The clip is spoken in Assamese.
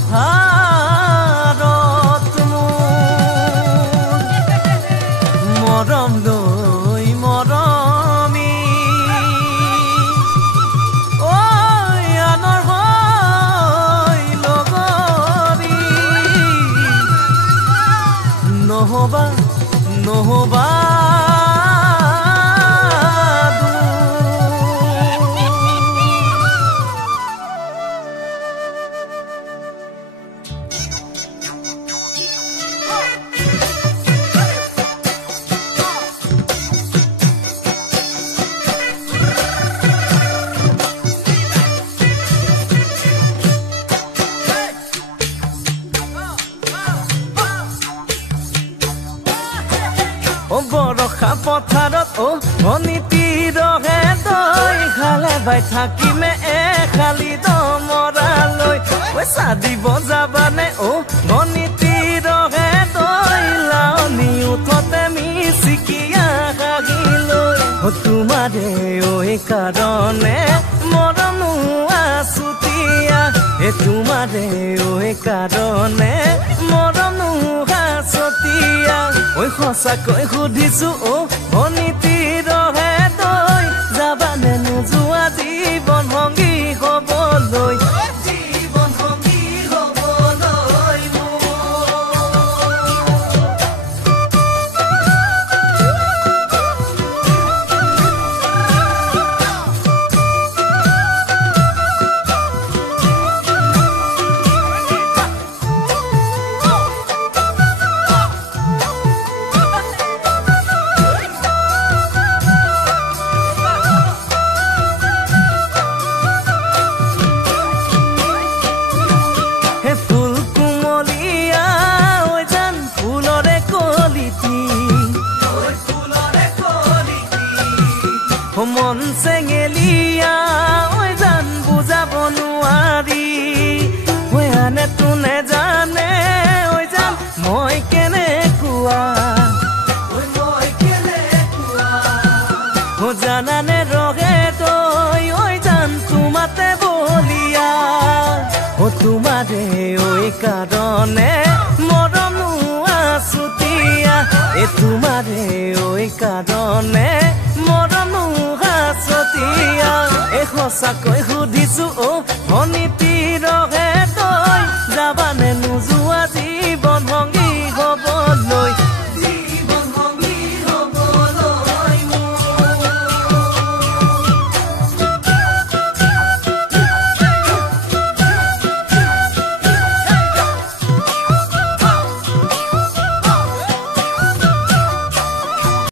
পথাৰত মৰম লৈ মৰমি ঐ আনৰ হৈ লগৰী নহবা নহবা বৰষা পথাৰত অনীতি ৰহে তই খালে বাই থাকিমে খালি দমৰালৈ পইচা দিব যাবানে অনীতি ৰহে তই লাউনি উঠতে মিচিকিয়া গাগিলৈ তোমাৰে কাৰণে মৰমো আছুতীয়া তোমাৰে কাৰণে মৰমো আছুতীয়া ঐ সঁচাকৈ সুধিছো অনীতি ৰহে তই যাবানে নোযোৱা জীৱন সংগী হ'বলৈ জীৱন সংগী হ'বলৈ মন চেঙেলিয়া ঐ জান বুজাব নোৱাৰি ঐ আনে তোনে জানে ঐ জান মই কেনেকুৱা জানানে ৰহে তই ঐ জান তোমাতে বলিয়া তোমাৰে কাৰণে মৰমো আছুতীয়া তোমাৰে কাৰণে মৰমো আছুতীয়া সঁচাকৈ সুধিছো অনীতি ৰহে তই যাবানে নোযোৱা জীৱন সংগী